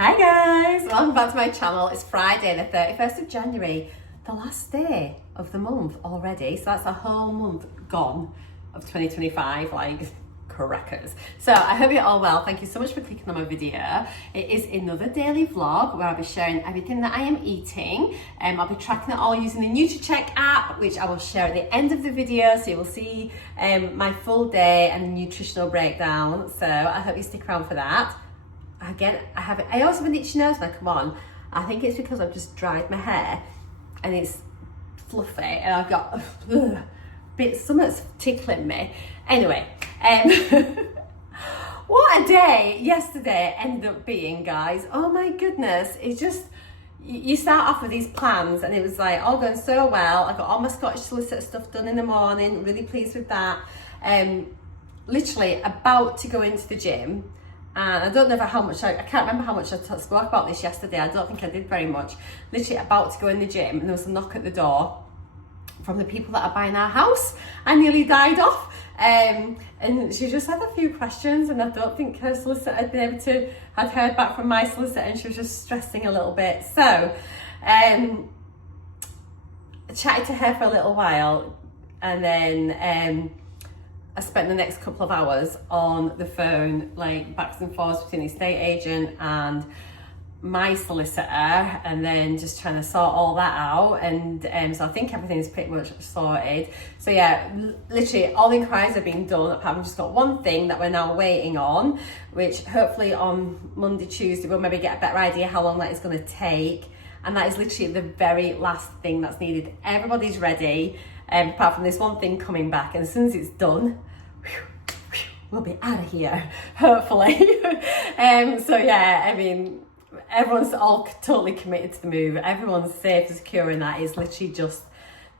Hi guys, welcome back to my channel. It's Friday the 31st of January, the last day of the month already. So that's a whole month gone of 2025, like crackers. So I hope you're all well. Thank you so much for clicking on my video. It is another daily vlog where I'll be sharing everything that I am eating. I'll be tracking it all using the NUTRACHECK app, which I will share at the end of the video. So you will see my full day and the nutritional breakdown. So I hope you stick around for that. Again, I also have an itchy nose when I come on. I think it's because I've just dried my hair and it's fluffy and I've got bits, something's tickling me. Anyway, what a day yesterday ended up being, guys. Oh my goodness, it's just, you start off with these plans and it was like all going so well. I got all my Scottish solicitor stuff done in the morning, really pleased with that. Literally about to go into the gym. And I don't know how much, I can't remember how much I spoke about this yesterday. I don't think I did very much. Literally about to go in the gym and there was a knock at the door from the people that are buying our house. I nearly died off. And she just had a few questions and I don't think her solicitor had heard back from my solicitor and she was just stressing a little bit. So I chatted to her for a little while and then I spent the next couple of hours on the phone, like backs and forths between the estate agent and my solicitor, and then just trying to sort all that out. And so I think everything's pretty much sorted. So yeah, literally all the inquiries have been done, apart from just got one thing that we're now waiting on, which hopefully on Monday, Tuesday, we'll maybe get a better idea how long that is going to take. And that is literally the very last thing that's needed. Everybody's ready, apart from this one thing coming back. And as soon as it's done, we'll be out of here, hopefully. So yeah, I mean, everyone's all totally committed to the move. Everyone's safe and secure, and that is literally just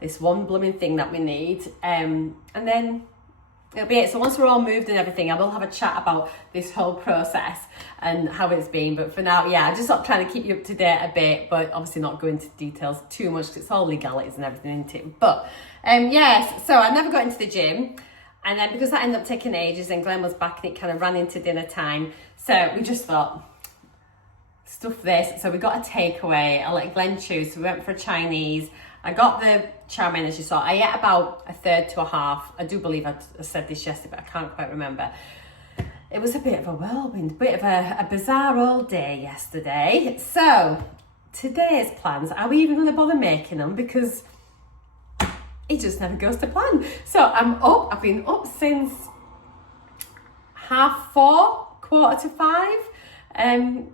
this one blooming thing that we need. And then it'll be it. So once we're all moved and everything, I will have a chat about this whole process and how it's been. But for now, yeah, I'm just not trying to keep you up to date a bit, but obviously not go into details too much because it's all legalities and everything, isn't it? But yes, so I never got into the gym. And then because that ended up taking ages and Glenn was back and it kind of ran into dinner time. So we just thought, stuff this. So we got a takeaway. I let Glenn choose. So we went for a Chinese. I got the chow mein, as you saw. I ate about a third to a half. I do believe I said this yesterday, but I can't quite remember. It was a bit of a whirlwind, a bit of a bizarre old day yesterday. So today's plans, are we even going to bother making them? Because it just never goes to plan. So I'm up. I've been up since 4:30, 4:45. And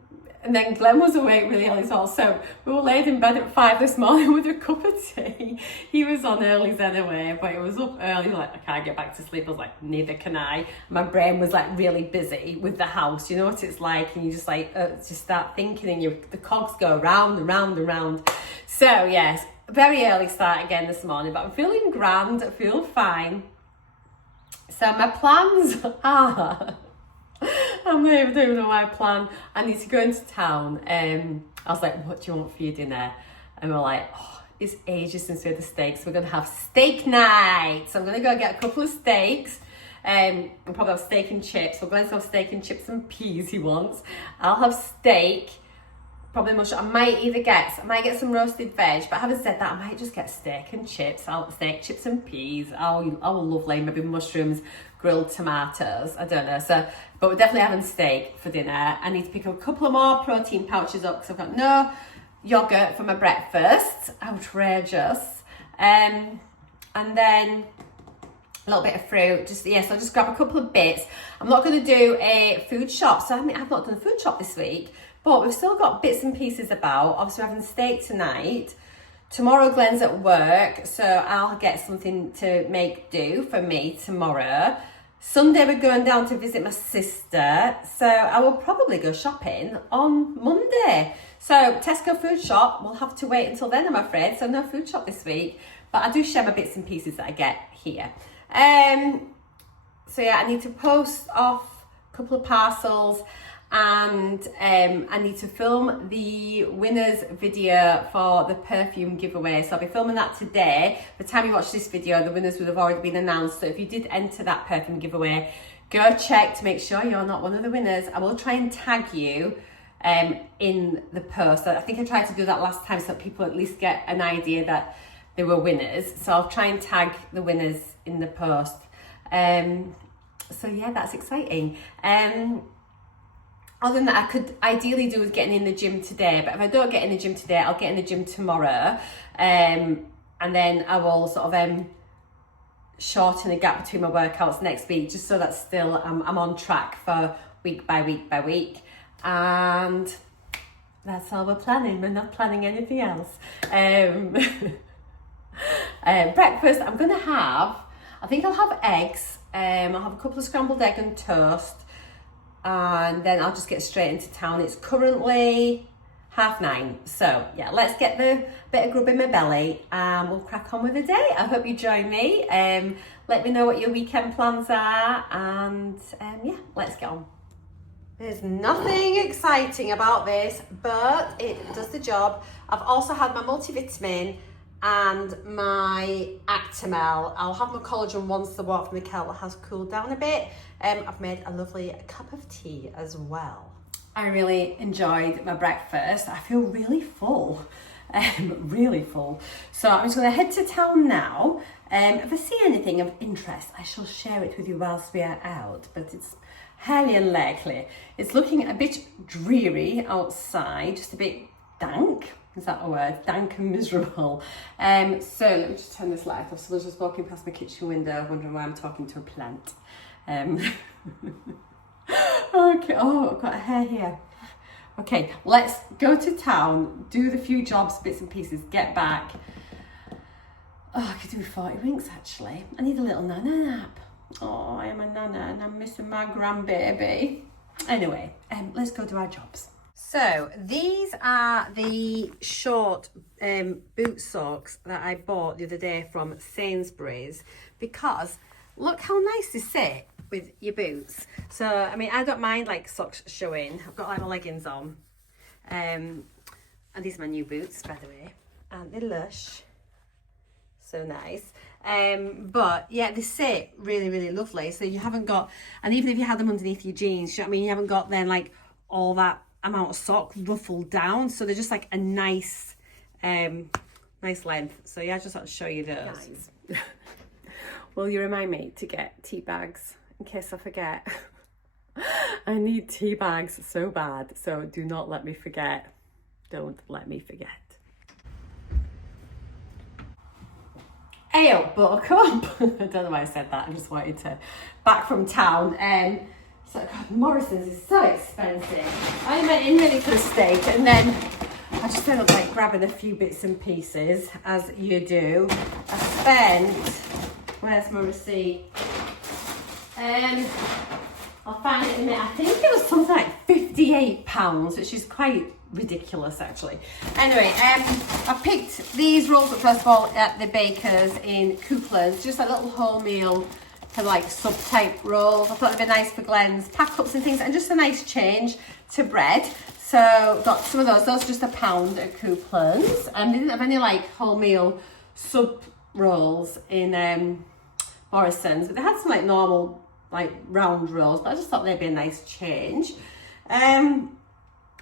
then Glenn was awake really early as well. So we were laid in bed at 5 this morning with a cup of tea. He was on early anyway, but it was up early. Like, I can't get back to sleep. I was like, neither can I. My brain was like really busy with the house. You know what it's like? And you just like, just start thinking and the cogs go round and round and round. So yes, very early start again this morning, but I'm feeling grand. I feel fine. So my plans are... I don't even know my plan. I need to go into town. I was like, what do you want for your dinner? And we're like, oh, it's ages since we had the steaks. We're going to have steak night. So I'm going to go get a couple of steaks. We'll probably have steak and chips. We're going to have steak and chips and peas he wants. I'll have steak. Probably much. I might get some roasted veg, but having said that, I might just get steak and chips. Steak, chips and peas. Oh, lovely. Maybe mushrooms, grilled tomatoes. I don't know. So, but we're definitely having steak for dinner. I need to pick up a couple of more protein pouches up because I've got no yogurt for my breakfast. Outrageous. And then a little bit of fruit. So I'll just grab a couple of bits. I'm not going to do a food shop. So I've not done a food shop this week. But we've still got bits and pieces about. Obviously, we're having steak tonight. Tomorrow, Glenn's at work, so I'll get something to make do for me tomorrow. Sunday, we're going down to visit my sister, so I will probably go shopping on Monday. So Tesco food shop, we'll have to wait until then, I'm afraid. So no food shop this week, but I do share my bits and pieces that I get here. So yeah, I need to post off a couple of parcels. And I need to film the winners video for the perfume giveaway. So I'll be filming that today. By the time you watch this video, the winners would have already been announced. So if you did enter that perfume giveaway, go check to make sure you're not one of the winners. I will try and tag you in the post. I think I tried to do that last time so that people at least get an idea that they were winners. So I'll try and tag the winners in the post. So yeah, that's exciting. Other than that, I could ideally do with getting in the gym today, but if I don't get in the gym today, I'll get in the gym tomorrow. And then I will sort of shorten the gap between my workouts next week, just so that still I'm on track for week by week by week. And that's all we're planning. We're not planning anything else. Breakfast, I'm gonna have, I think I'll have eggs. I'll have a couple of scrambled egg and toast, and then I'll just get straight into town. It's currently 9:30, so yeah, let's get the bit of grub in my belly and we'll crack on with the day. I hope you join me. Let me know what your weekend plans are, and yeah, let's get on. There's nothing exciting about this, but it does the job. I've also had my multivitamin and my Actimel. I'll have my collagen once the water from the kettle has cooled down a bit. I've made a lovely cup of tea as well. I really enjoyed my breakfast. I feel really full, really full. So I'm just gonna head to town now. If I see anything of interest, I shall share it with you whilst we are out, but it's highly unlikely. It's looking a bit dreary outside, just a bit dank. Is that a word? Dank and miserable. So let me just turn this light off. So I was just walking past my kitchen window, wondering why I'm talking to a plant. Okay, oh, I've got a hair here. Okay, let's go to town, do the few jobs, bits and pieces, get back. Oh, I could do 40 winks actually. I need a little nana nap. Oh, I am a nana and I'm missing my grandbaby. Anyway, let's go do our jobs. So these are the short boot socks that I bought the other day from Sainsbury's, because look how nice they sit with your boots. So I mean, I don't mind like socks showing. I've got like my leggings on, and these are my new boots, by the way, and they're lush, so nice. But yeah, they sit really, really lovely. So you haven't got, and even if you had them underneath your jeans, you know what I mean, you haven't got then like all that amount of sock ruffled down, so they're just like a nice nice length. So yeah, I just thought to show you those. Guys, will you remind me to get tea bags in case I forget? I need tea bags so bad, so do not let me forget. Don't let me forget. Ayo, buttercup. I don't know why I said that. I just wanted to back from town. So God, Morrisons is so expensive. I went in really for a steak, and then I just ended up like grabbing a few bits and pieces, as you do. I spent, where's my receipt? I'll find it in a minute. I think it was something like £58, which is quite ridiculous actually. Anyway, I picked these rolls up first of all at the baker's in Couplands, just a little wholemeal kind of like sub type rolls. I thought it'd be nice for Glenn's pack ups and things, and just a nice change to bread. So got some of those are just £1 at Couplands, and they didn't have any like wholemeal sub rolls in Morrisons, but they had some like normal like round rolls, but I just thought they'd be a nice change.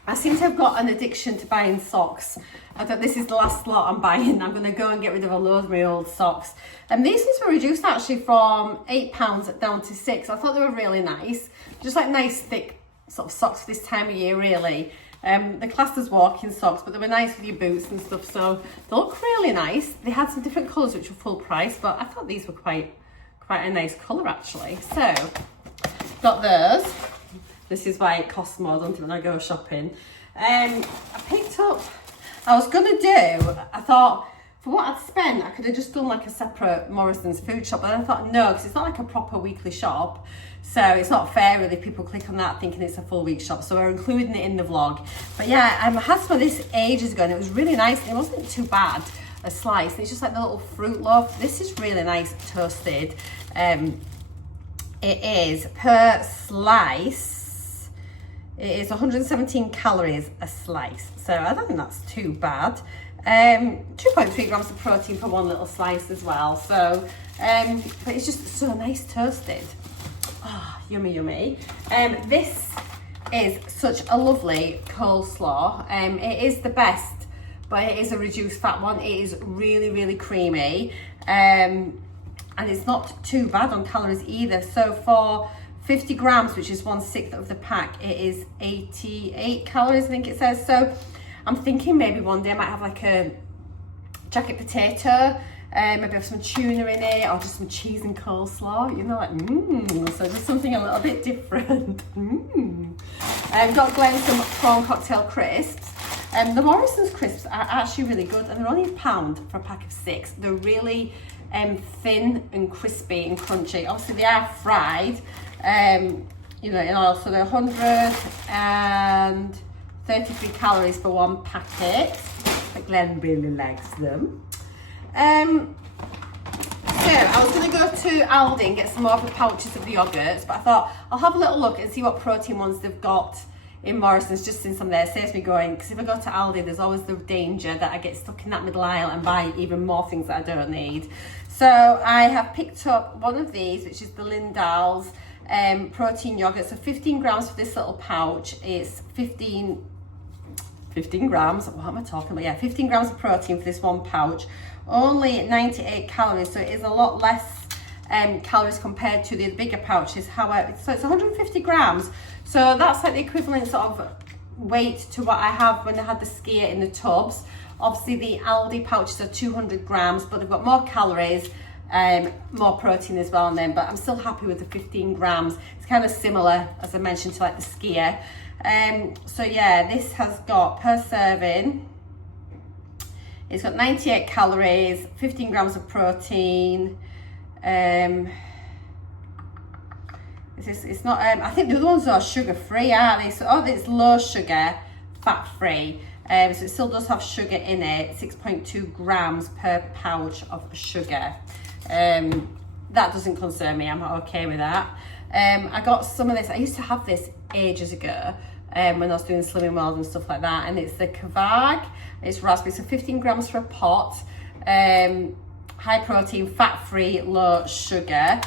I seem to have got an addiction to buying socks. I thought this is the last lot I'm buying. I'm going to go and get rid of a load of my old socks. And these ones were reduced actually from £8 down to £6. I thought they were really nice. Just like nice thick sort of socks for this time of year really. They're classed as walking socks, but they were nice with your boots and stuff. So they look really nice. They had some different colours which were full price, but I thought these were quite a nice colour actually. So got those. This is why it costs more, don't it, when I go shopping. I picked up, I thought for what I'd spent, I could have just done like a separate Morrison's food shop, but then I thought no, because it's not like a proper weekly shop. So it's not fair really, people click on that thinking it's a full week shop. So we're including it in the vlog. But yeah, I had some of this ages ago and it was really nice. It wasn't too bad, a slice. It's just like the little fruit loaf. This is really nice, toasted. It is per slice. It is 117 calories a slice, so I don't think that's too bad. 2.3 grams of protein for one little slice as well. So, but it's just so nice toasted. Oh, yummy, yummy. This is such a lovely coleslaw. It is the best, but it is a reduced fat one. It is really, really creamy. And it's not too bad on calories either. So for 50 grams, which is 1/6 of the pack, it is 88 calories, I think it says. So I'm thinking maybe one day I might have like a jacket potato, maybe have some tuna in it, or just some cheese and coleslaw, you know, like so just something a little bit different. I've got Glenn some prawn cocktail crisps. The Morrisons crisps are actually really good, and they're only £1 for a pack of 6. They're really thin and crispy and crunchy. Obviously they are fried, you know, in oil, so they're 133 calories for one packet, but Glenn really likes them. So I was going to go to Aldi and get some more of the pouches of the yogurts, but I thought I'll have a little look and see what protein ones they've got in Morrisons, just since I'm there. It saves me going, because if I go to Aldi, there's always the danger that I get stuck in that middle aisle and buy even more things that I don't need. So I have picked up one of these, which is the Lindal's protein yogurt. So 15 grams for this little pouch. It's 15 grams, what am I talking about? Yeah, 15 grams of protein for this one pouch. Only 98 calories, so it is a lot less calories compared to the bigger pouches. However, so it's 150 grams. So that's like the equivalent sort of weight to what I have when I had the skier in the tubs. Obviously the Aldi pouches are 200 grams, but they've got more calories, more protein as well in them, but I'm still happy with the 15 grams. It's kind of similar, as I mentioned, to like the skier. So yeah, this has got per serving, it's got 98 calories, 15 grams of protein. It's not, I think the other ones are sugar free, aren't they? So, oh, it's low sugar, fat free. So it still does have sugar in it, 6.2 grams per pouch of sugar. That doesn't concern me, I'm okay with that. I got some of this, I used to have this ages ago, when I was doing Slimming World and stuff like that, and it's the Kavag, it's raspberry, so 15 grams for a pot, high protein, fat free, low sugar.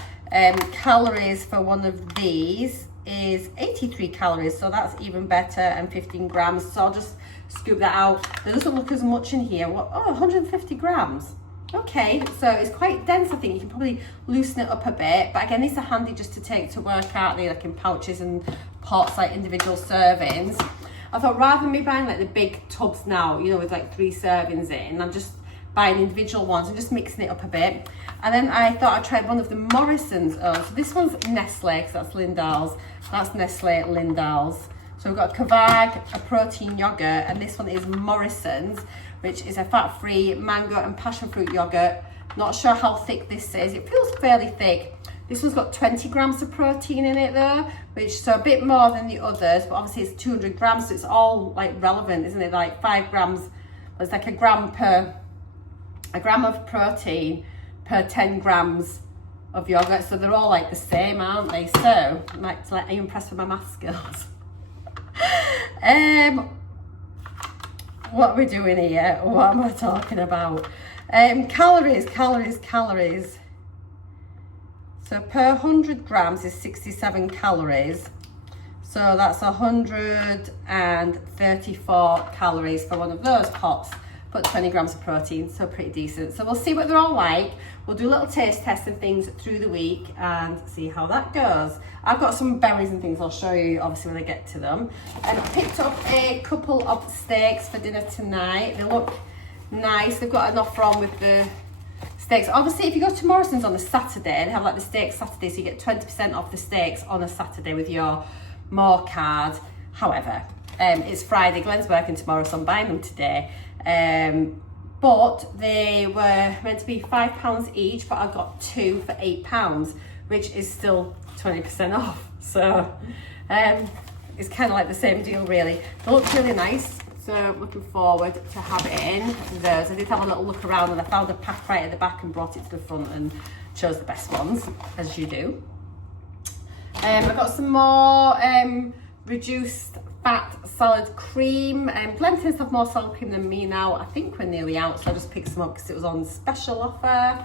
Calories for one of these is 83 calories, so that's even better, and 15 grams, so I'll just scoop that out. There doesn't look as much in here. What? Oh, 150 grams. Okay, so it's quite dense. I think you can probably loosen it up a bit, but again, these are handy just to take to work out. They like in pouches and pots, like individual servings. I thought rather than me buying like the big tubs now, you know, with like 3 servings in, I'm just buying individual ones and just mixing it up a bit. And then I thought I'd try one of the Morrisons. Oh, so this one's Nestle, because that's Lindal's. That's Nestle Lindal's. So we've got a Kavag, a protein yogurt, and this one is Morrison's, which is a fat-free mango and passion fruit yogurt. Not sure how thick this is. It feels fairly thick. This one's got 20 grams of protein in it though, which so a bit more than the others, but obviously it's 200 grams, so it's all like relevant, isn't it? Like 5 grams, it's like a gram of protein per 10 grams of yogurt, so they're all like the same, aren't they? So I might let you impressed with my math skills. What are we doing here? What am I talking about? Calories. So per 100 grams is 67 calories. So that's 134 calories for one of those pots. Put 20 grams of protein, so pretty decent. So we'll see what they're all like. We'll do little taste tests and things through the week and see how that goes. I've got some berries and things I'll show you obviously when I get to them. And I picked up a couple of steaks for dinner tonight. They look nice. They've got an offer on with the steaks. Obviously, if you go to Morrison's on a Saturday, they have like the steak Saturday, so you get 20% off the steaks on a Saturday with your More card. However, it's Friday. Glenn's working tomorrow, so I'm buying them today. But they were meant to be £5 each, but I got 2 for £8, which is still 20% off. So it's kind of like the same deal really. They look really nice, so I'm looking forward to having those. I did have a little look around and I found a pack right at the back and brought it to the front and chose the best ones, as you do. I've got some more reduced fat salad cream. Glenn tends to have more salad cream than me now. I think we're nearly out, so I just picked some up because it was on special offer.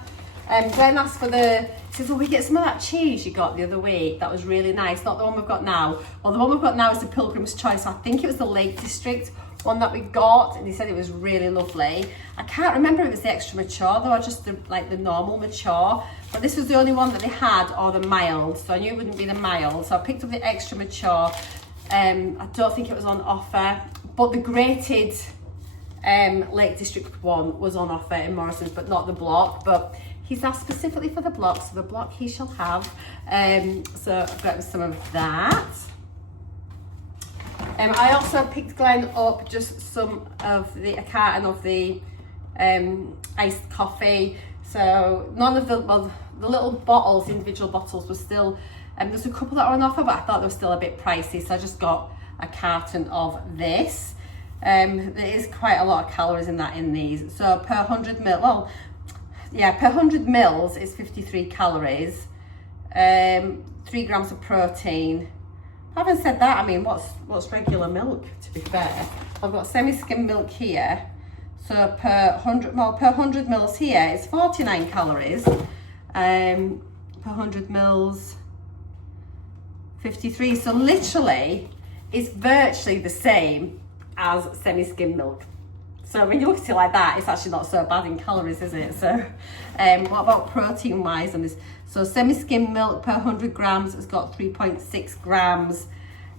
Glenn asked for he says, oh, we get some of that cheese you got the other week. That was really nice. Not the one we've got now. Well, the one we've got now is the Pilgrim's Choice. I think it was the Lake District one that we got, and he said it was really lovely. I can't remember if it was the extra mature though, or just the normal mature. But this was the only one that they had, or the mild. So I knew it wouldn't be the mild. So I picked up the extra mature. I don't think it was on offer, but the grated Lake District one was on offer in Morrisons, but not the block. But he's asked specifically for the block, so the block he shall have. So I've got some of that. I also picked Glenn up just a carton of the iced coffee. So none of the little bottles, individual bottles, were still, there's a couple that are on offer, but I thought they were still a bit pricey, so I just got a carton of this. There is quite a lot of calories in these. So per 100 mil, per 100 mils is 53 calories, 3 grams of protein. Having said that, I mean, what's regular milk, to be fair? I've got semi-skim milk here. So per 100 mils here is 49 calories. Per 100 mils, 53. So literally, it's virtually the same as semi-skim milk. So when you look at it like that, it's actually not so bad in calories, is it? So what about protein wise on this? So semi-skim milk per 100 grams has got 3.6 grams,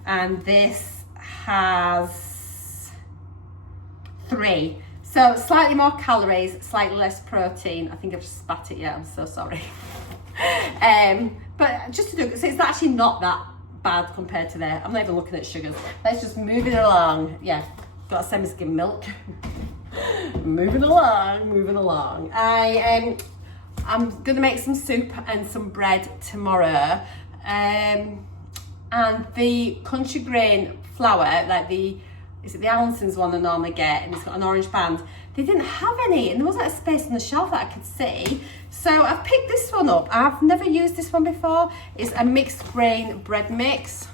and this has 3. So slightly more calories, slightly less protein. I think I've just spat it, yeah, I'm so sorry. But just to do, so it's actually not that bad compared to there. I'm not even looking at sugars. Let's just move it along. Yeah, got a semi-skim milk. moving along. I'm gonna make some soup and some bread tomorrow. And the country grain flour, is it the Allison's one I normally get, and it's got an orange band. They didn't have any, and there wasn't a space on the shelf that I could see. So I've picked this one up. I've never used this one before. It's a mixed grain bread mix.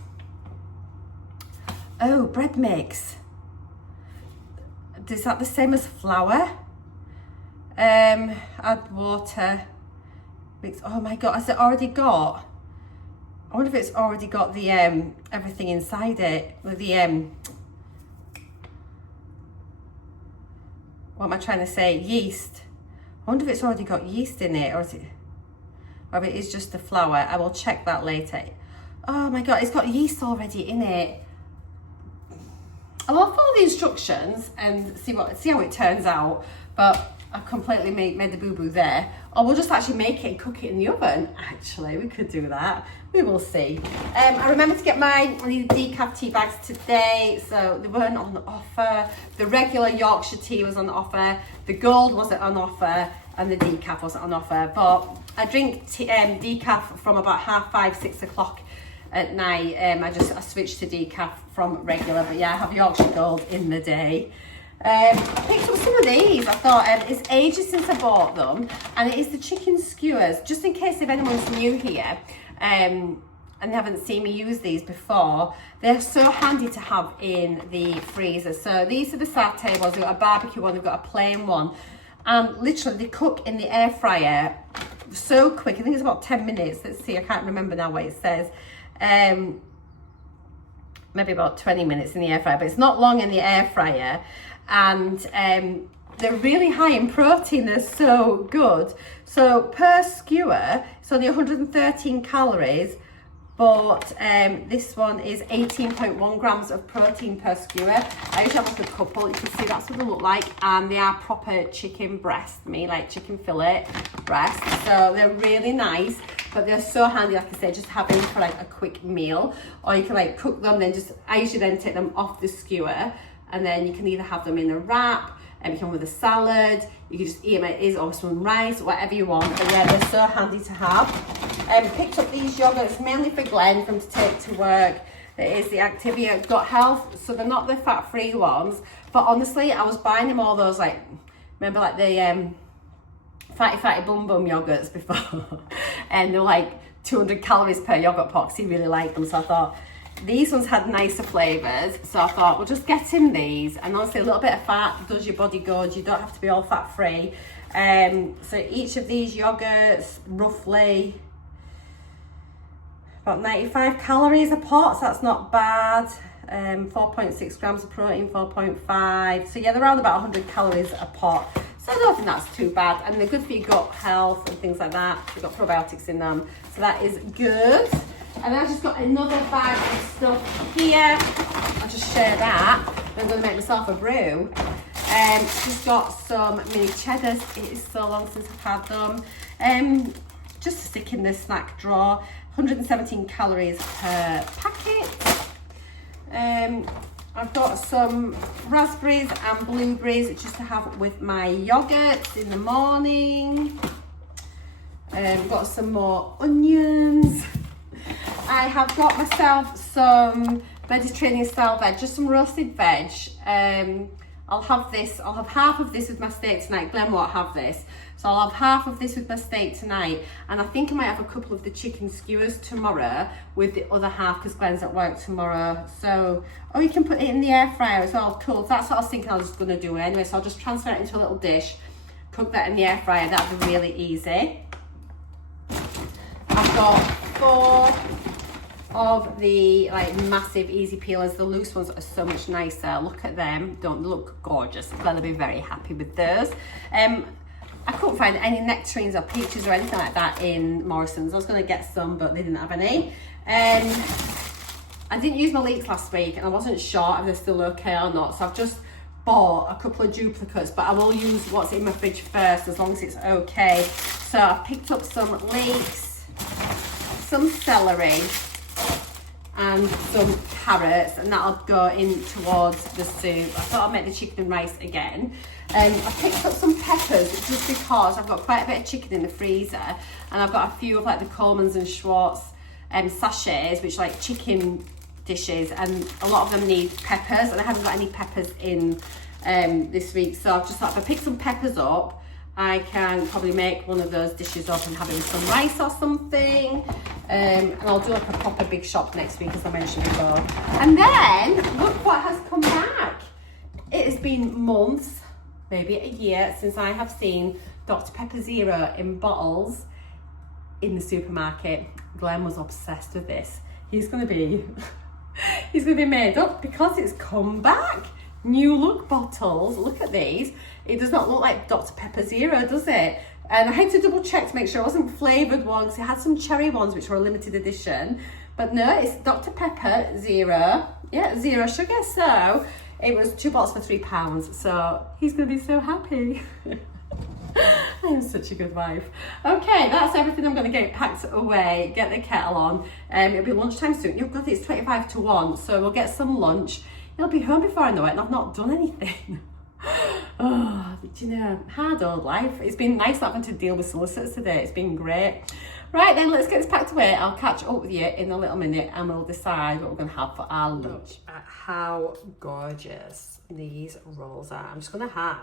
Oh, bread mix. Is that the same as flour? Add water. Mix. Oh my God, has it already got? I wonder if it's already got the everything inside it. With the what am I trying to say? Yeast. I wonder if it's already got yeast in it, or if it is just the flour. I will check that later. Oh my God, it's got yeast already in it. I'll follow the instructions and see how it turns out, but I've completely made the boo-boo there. Or we'll just actually make it and cook it in the oven. Actually, we could do that. We will see. I remembered to get my decaf tea bags today, so they weren't on offer. The regular Yorkshire tea was on offer. The gold wasn't on offer, and the decaf wasn't on offer. But I drink decaf from about 5:30, 6 o'clock at night. I switched to decaf from regular, but yeah, I have Yorkshire Gold in the day. I picked up some of these. I thought it's ages since I bought them, and it is the chicken skewers, just in case if anyone's new here and they haven't seen me use these before. They're so handy to have in the freezer. So these are the satay ones. We've got a barbecue one, we've got a plain one, and literally they cook in the air fryer so quick. I think it's about 10 minutes. Let's see, I can't remember now what it says. Maybe about 20 minutes in the air fryer, but it's not long in the air fryer. And they're really high in protein. They're so good. So per skewer, it's only 113 calories, but this one is 18.1 grams of protein per skewer. I usually have like a couple. You can see that's what they look like, and they are proper chicken breast meat, like chicken fillet breast. So they're really nice, but they're so handy, like I said, just having for like a quick meal, or you can like cook them. Then I usually then take them off the skewer, and then you can either have them in a wrap, and you can with a salad. You can just eat them as or some rice, whatever you want. But yeah, they're so handy to have. Picked up these yogurts mainly for Glenn for him to take to work. It is the Activia Gut Health, so they're not the fat-free ones. But honestly, I was buying him all those, like, remember like the fatty bum bum yogurts before, and they're like 200 calories per yogurt pot, 'cause he really liked them. So I thought these ones had nicer flavours, so I thought we'll just get him these. And honestly, a little bit of fat does your body good. You don't have to be all fat free. So each of these yogurts, roughly about 95 calories a pot, so that's not bad. 4.6 grams of protein, 4.5. So yeah, they're around about 100 calories a pot. So I don't think that's too bad. And they're good for your gut health and things like that. They've got probiotics in them. So that is good. And then I just got another bag of stuff here. I'll just share that. I'm going to make myself a brew. Just got some mini cheddars. It is so long since I've had them. Just to stick in the snack drawer. 117 calories per packet. I've got some raspberries and blueberries just to have with my yogurt in the morning. Got some more onions. I have got myself some Mediterranean style veg, just some roasted veg. I'll have half of this with my steak tonight. Glenn won't have this. So I'll have half of this with my steak tonight. And I think I might have a couple of the chicken skewers tomorrow with the other half because Glenn's at work tomorrow. So, or you can put it in the air fryer as well. Cool. That's what I was thinking I was going to do anyway. So I'll just transfer it into a little dish, cook that in the air fryer. That'll be really easy. I've got 4 of the like massive easy peelers. The loose ones are so much nicer. Look at them. Don't look gorgeous. Glenn will be very happy with those. I couldn't find any nectarines or peaches or anything like that in Morrisons. I was going to get some, but they didn't have any. I didn't use my leeks last week, and I wasn't sure if they're still okay or not. So I've just bought a couple of duplicates, but I will use what's in my fridge first, as long as it's okay. So I picked up some leeks, some celery, and some carrots, and that'll go in towards the soup. I thought I'd make the chicken and rice again. I picked up some peppers just because I've got quite a bit of chicken in the freezer, and I've got a few of like the Coleman's and Schwartz sachets, which are like chicken dishes, and a lot of them need peppers, and I haven't got any peppers in this week. So I've just thought if I pick some peppers up, I can probably make one of those dishes up and have it with some rice or something. And I'll do like a proper big shop next week, as I mentioned before. And then, look what has come back. It has been months, maybe a year, since I have seen Dr. Pepper Zero in bottles in the supermarket. Glenn was obsessed with this. He's gonna be made up because it's come back. New look bottles, look at these. It does not look like Dr. Pepper Zero, does it? And I had to double check to make sure it wasn't flavoured ones. It had some cherry ones, which were a limited edition. But no, it's Dr. Pepper Zero. Yeah, zero sugar. So it was 2 bottles for £3. So he's going to be so happy. I am such a good wife. Okay, that's everything. I'm going to get packed away, get the kettle on. It'll be lunchtime soon. You've got it's 25 to 1, so we'll get some lunch. He'll be home before I know it, and I've not done anything. Oh, do you know, hard old life. It's been nice not having to deal with solicitors today. It's been great. Right then, let's get this packed away. I'll catch up with you in a little minute, and we'll decide what we're going to have for our lunch. Look at how gorgeous these rolls are. I'm just going to have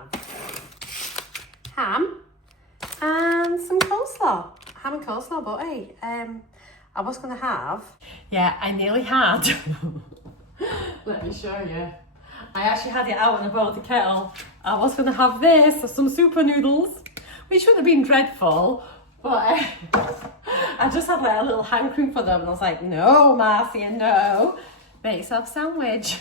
ham and some coleslaw. Ham and coleslaw, but hey, I was going to have... Yeah, I nearly had... Let me show you. I actually had it out when I bought the kettle. I was going to have this, or some super noodles, which would have been dreadful, but I just had like a little hankering for them, and I was like, no, Marcia, no. Make yourself a sandwich.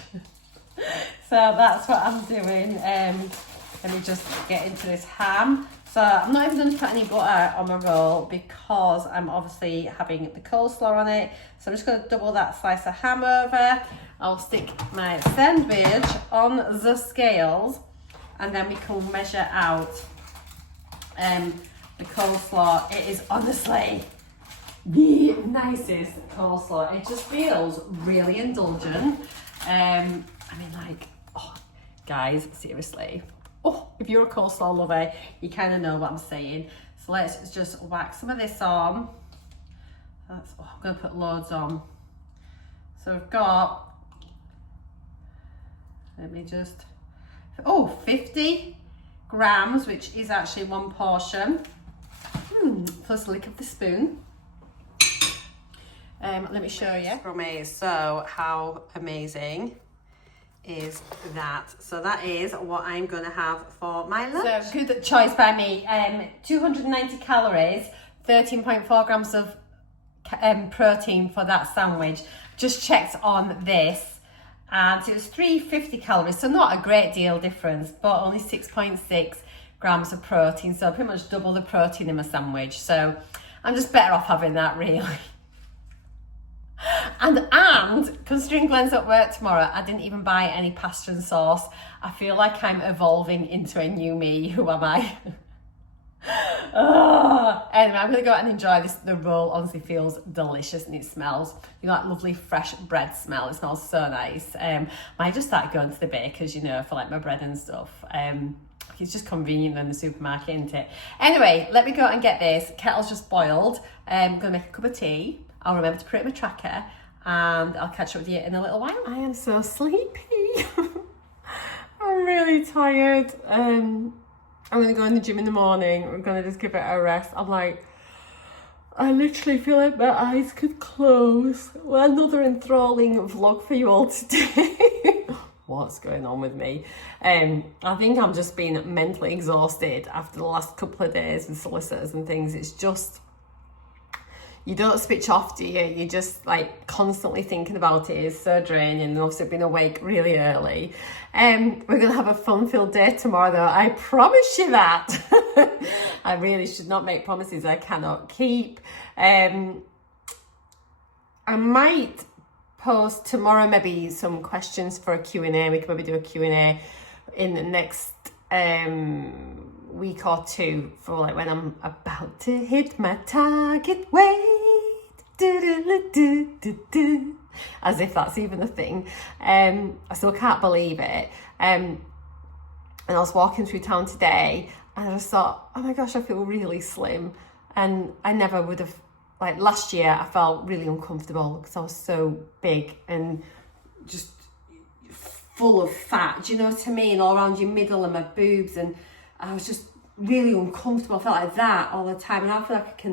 So that's what I'm doing. Let me just get into this ham. So I'm not even going to put any butter on my roll because I'm obviously having the coleslaw on it. So I'm just going to double that slice of ham over. I'll stick my sandwich on the scales, and then we can measure out the coleslaw. It is honestly the nicest coleslaw. It just feels really indulgent. I mean, like, oh, guys, seriously. Oh, if you're a coleslaw lover, you kind of know what I'm saying. So let's just whack some of this on. I'm going to put loads on. So we've got, let me just, 50 grams, which is actually one portion. Plus a lick of the spoon. Let me show you. So how amazing is that. So that is what I'm going to have for my lunch. So good choice by me. 290 calories, 13.4 grams of protein for that sandwich. Just checked on this, and it was 350 calories, so not a great deal difference, but only 6.6 grams of protein, so pretty much double the protein in my sandwich. So I'm just better off having that, really. And considering Glenn's at work tomorrow, I didn't even buy any pasta and sauce. I feel like I'm evolving into a new me. Who am I? Anyway, I'm gonna go out and enjoy this. The roll honestly feels delicious, and it smells, you know, that lovely fresh bread smell. It smells so nice. I just started going to the bakers, you know, for like my bread and stuff. It's just convenient in the supermarket, isn't it? Anyway, let me go and get this. Kettle's just boiled. I'm gonna make a cup of tea. I'll remember to put it in my tracker, and I'll catch up with you in a little while. I am so sleepy. I'm really tired. I'm gonna go in the gym in the morning. We're gonna just give it a rest. I literally feel like my eyes could close. Well, another enthralling vlog for you all today. What's going on with me? I think I'm just being mentally exhausted after the last couple of days with solicitors and things. It's just, you don't switch off, do you? You're just like constantly thinking about it. It's so draining, and also been awake really early. We're gonna have a fun-filled day tomorrow though, I promise you that. I really should not make promises I cannot keep. I might post tomorrow maybe some questions for a Q&A. We can maybe do a Q&A in the next week or two for like when I'm about to hit my target weight. As if that's even a thing. I still can't believe it. And I was walking through town today, and I just thought, oh my gosh, I feel really slim. And I never would have, like last year, I felt really uncomfortable because I was so big and just full of fat, do you know what I mean? All around your middle and my boobs, and I was just really uncomfortable. I felt like that all the time, and I feel like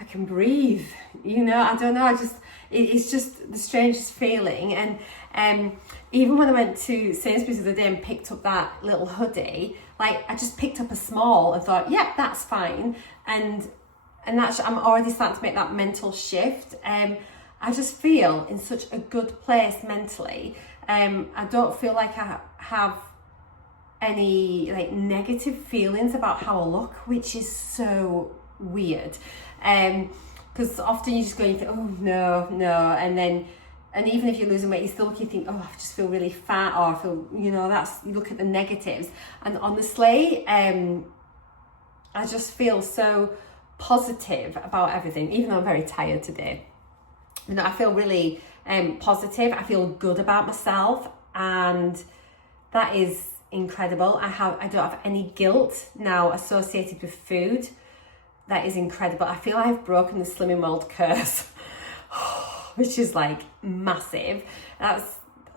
I can breathe, you know. I don't know, it's just the strangest feeling. And even when I went to Sainsbury's the other day and picked up that little hoodie, like I just picked up a small and thought, yep, that's fine. And that's, I'm already starting to make that mental shift. I just feel in such a good place mentally. I don't feel like I have any like negative feelings about how I look, which is so weird. Because often you just go and you think, oh no, and even if you're losing weight, you still look, you think, oh, I just feel really fat, or I feel, you know, you look at the negatives. And honestly, I just feel so positive about everything, even though I'm very tired today. You know, I feel really positive. I feel good about myself, and that is incredible. I don't have any guilt now associated with food. That is incredible. I feel I've broken the Slimming World curse, which is like massive. I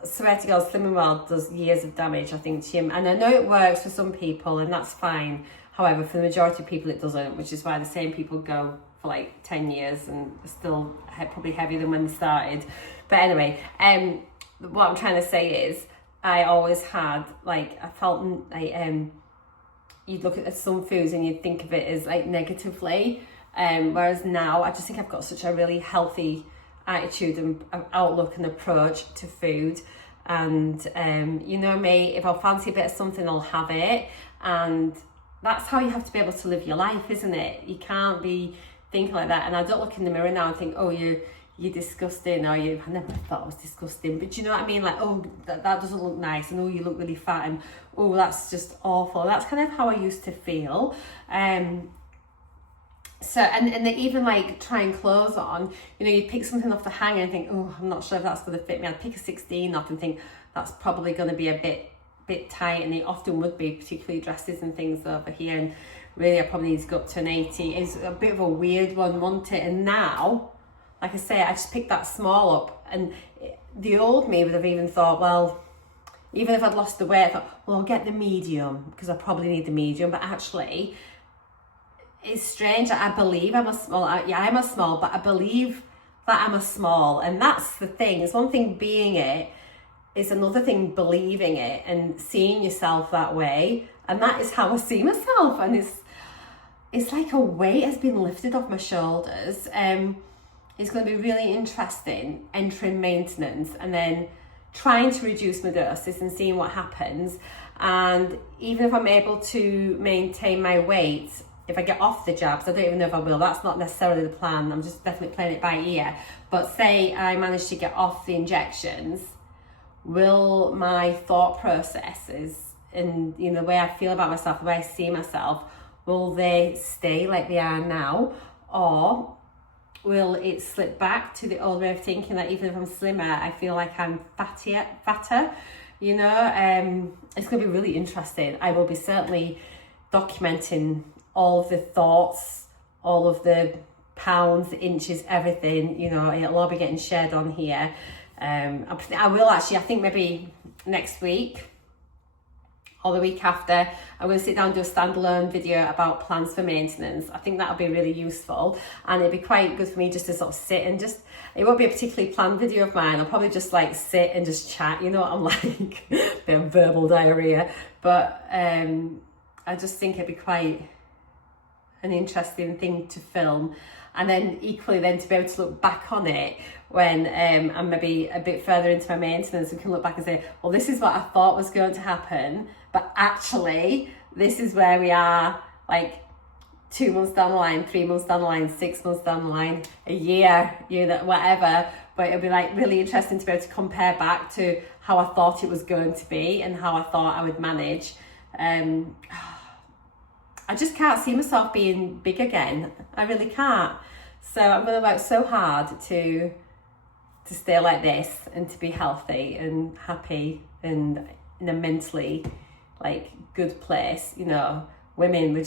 swear to God, Slimming World does years of damage, I think, to you. And I know it works for some people, and that's fine. However, for the majority of people, it doesn't, which is why the same people go for like 10 years and are still probably heavier than when they started. But anyway, what I'm trying to say is, I always had, like, I felt like, you'd look at some foods and you'd think of it as like negatively, whereas now I just think I've got such a really healthy attitude and outlook and approach to food. And you know me, if I fancy a bit of something, I'll have it. And that's how you have to be able to live your life, isn't it? You can't be thinking like that. And I don't look in the mirror now and think, oh, you're disgusting, or I never thought I was disgusting, but do you know what I mean? Like, oh, that doesn't look nice, and oh, you look really fat, and oh, that's just awful. That's kind of how I used to feel. So, and they even like trying clothes on, you know, you pick something off the hanger and think, oh, I'm not sure if that's going to fit me. I'd pick a 16 off and think that's probably going to be a bit tight, and it often would be, particularly dresses and things over here. And really, I probably need to go up to an 80. It's a bit of a weird one, wasn't it? And now, like I say, I just picked that small up, and the old me would have even thought, well, even if I'd lost the weight, I thought, well, I'll get the medium because I probably need the medium. But actually, it's strange. I believe I'm a small. I'm a small, but I believe that I'm a small, and that's the thing. It's one thing being it. is another thing, believing it and seeing yourself that way. And that is how I see myself. And it's like a weight has been lifted off my shoulders. It's going to be really interesting entering maintenance and then trying to reduce my doses and seeing what happens. And even if I'm able to maintain my weight, if I get off the jabs, I don't even know if I will, that's not necessarily the plan, I'm just definitely playing it by ear. But say I manage to get off the injections, will my thought processes and the way I feel about myself, the way I see myself, will they stay like they are now? Or will it slip back to the old way of thinking that even if I'm slimmer, I feel like I'm fatter? It's going to be really interesting. I will be certainly documenting all of the thoughts, all of the pounds, the inches, everything. It'll all be getting shared on here. I will actually, I think maybe next week or the week after, I'm going to sit down and do a standalone video about plans for maintenance. I think that'll be really useful, and it'd be quite good for me just to sort of sit and just, it won't be a particularly planned video of mine, I'll probably just like sit and just chat, you know what I'm like, a bit of verbal diarrhea, but I just think it'd be quite an interesting thing to film. And then equally then to be able to look back on it when I'm maybe a bit further into my maintenance, we can look back and say, well, this is what I thought was going to happen, but actually this is where we are, like 2 months down the line, 3 months down the line, 6 months down the line, a year, whatever. But it'll be like really interesting to be able to compare back to how I thought it was going to be and how I thought I would manage. I just can't see myself being big again. I really can't. So I'm going to work so hard to stay like this and to be healthy and happy and in a mentally like good place. Women, we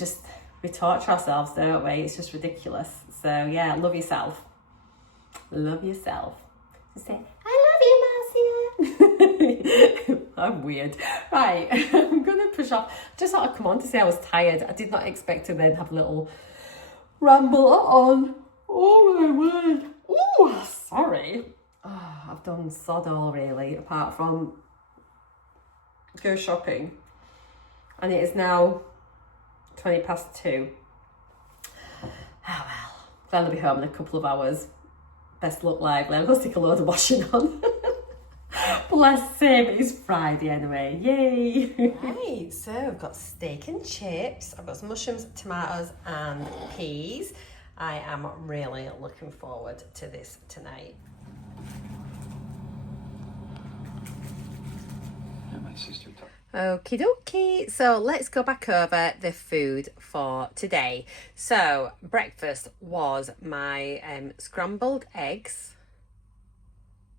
torture ourselves, don't we? It's just ridiculous. So yeah, love yourself. Love yourself. Just say, I love you, Marcia. I'm weird. Right, I'm going to push off. Just thought I'd come on to say I was tired. I did not expect to then have a little ramble on. Oh my word. Oh, sorry. I've done sod all really, apart from go shopping. And it is now 2:20. Oh well. Glad I'll be home in a couple of hours. Best look lively. I'm going to stick a load of washing on. Bless him, it's Friday anyway, yay! Right, so I've got steak and chips, I've got some mushrooms, tomatoes and peas. I am really looking forward to this tonight. Yeah, my sister talked. Okie dokie, so let's go back over the food for today. So breakfast was my scrambled eggs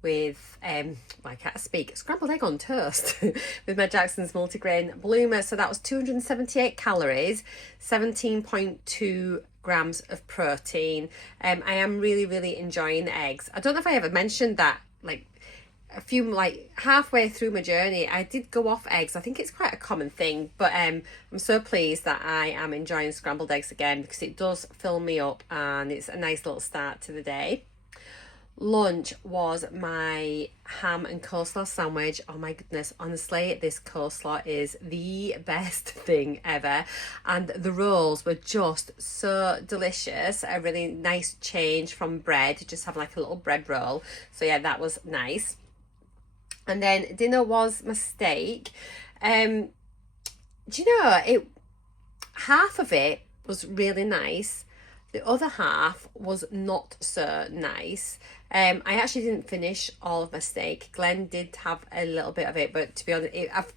with I can't speak, scrambled egg on toast with my Jackson's multigrain bloomer. So that was 278 calories, 17.2 grams of protein. I am really enjoying eggs. I don't know if I ever mentioned that, like halfway through my journey I did go off eggs. I think it's quite a common thing, but I'm so pleased that I am enjoying scrambled eggs again because it does fill me up and it's a nice little start to the day. Lunch was my ham and coleslaw sandwich. Oh my goodness, honestly, this coleslaw is the best thing ever. And the rolls were just so delicious. A really nice change from bread, just have like a little bread roll. So yeah, that was nice. And then dinner was my steak. Do you know, half of it was really nice. The other half was not so nice. I actually didn't finish all of my steak. Glenn did have a little bit of it, but to be honest, I've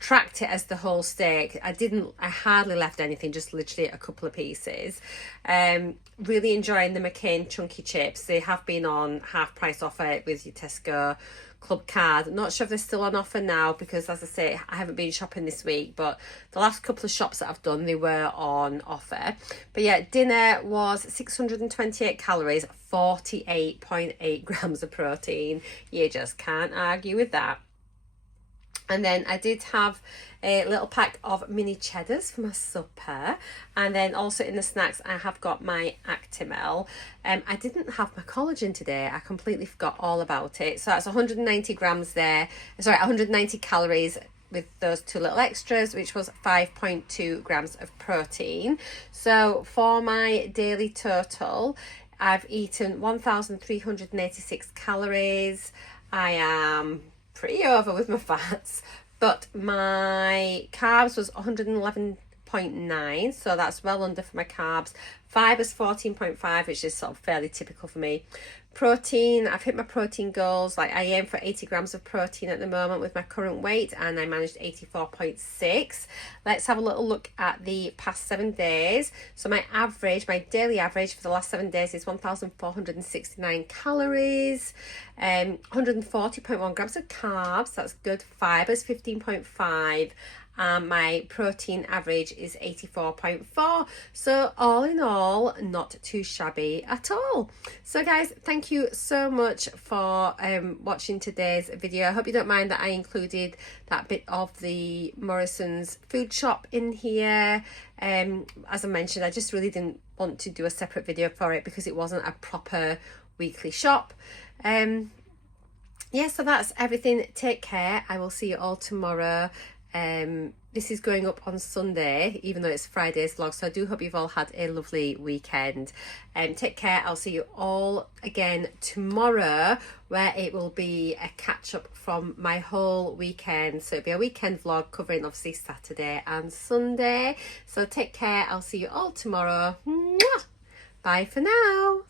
tracked it as the whole steak. I hardly left anything, just literally a couple of pieces. Really enjoying the McCain chunky chips. They have been on half price offer with your Tesco Club card. Not sure if they're still on offer now because, as I say, I haven't been shopping this week, but the last couple of shops that I've done, they were on offer. But yeah, dinner was 628 calories, 48.8 grams of protein. You just can't argue with that. And then I did have a little pack of mini cheddars for my supper. And then also in the snacks, I have got my Actimel. I didn't have my collagen today. I completely forgot all about it. So that's 190 grams there. Sorry, 190 calories with those 2 little extras, which was 5.2 grams of protein. So for my daily total, I've eaten 1,386 calories. I am pretty over with my fats, but my carbs was 111.9, so that's well under for my carbs. Fibers 14.5, which is sort of fairly typical for me. Protein, I've hit my protein goals. Like I aim for 80 grams of protein at the moment with my current weight, and I managed 84.6. Let's have a little look at the past 7 days. So my daily average for the last 7 days is 1,469 calories, 140.1 grams of carbs. That's good. Fibers 15.5. My protein average is 84.4. So all in all, not too shabby at all. So guys, thank you so much for watching today's video. I hope you don't mind that I included that bit of the Morrisons food shop in here. As I mentioned, I just really didn't want to do a separate video for it because it wasn't a proper weekly shop. Yeah, so that's everything. Take care. I will see you all tomorrow. This is going up on Sunday, even though it's Friday's vlog, so I do hope you've all had a lovely weekend. Take care. I'll see you all again tomorrow, where it will be a catch up from my whole weekend. So it'll be a weekend vlog covering obviously Saturday and Sunday. So take care. I'll see you all tomorrow. Mwah! Bye for now.